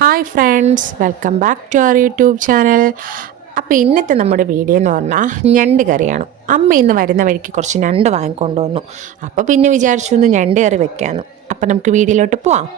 Hi friends welcome back to our YouTube channel അപ്പോൾ ഇന്നത്തെ നമ്മുടെ വീഡിയോ എന്ന് പറഞ്ഞാൽ ഞണ്ട് കറിയാണ്. അമ്മ ഇന്ന് വരുന്ന വഴിക്ക് കുറച്ച് ഞണ്ട് വാങ്ങിക്കൊണ്ടു വന്നു. അപ്പോൾ പിന്നെ വിചാരിച്ചു ഒന്ന് ഞണ്ട് കറി വെക്കാമെന്ന് അപ്പോൾ നമുക്ക് വീഡിയോയിലോട്ട് പോവാം.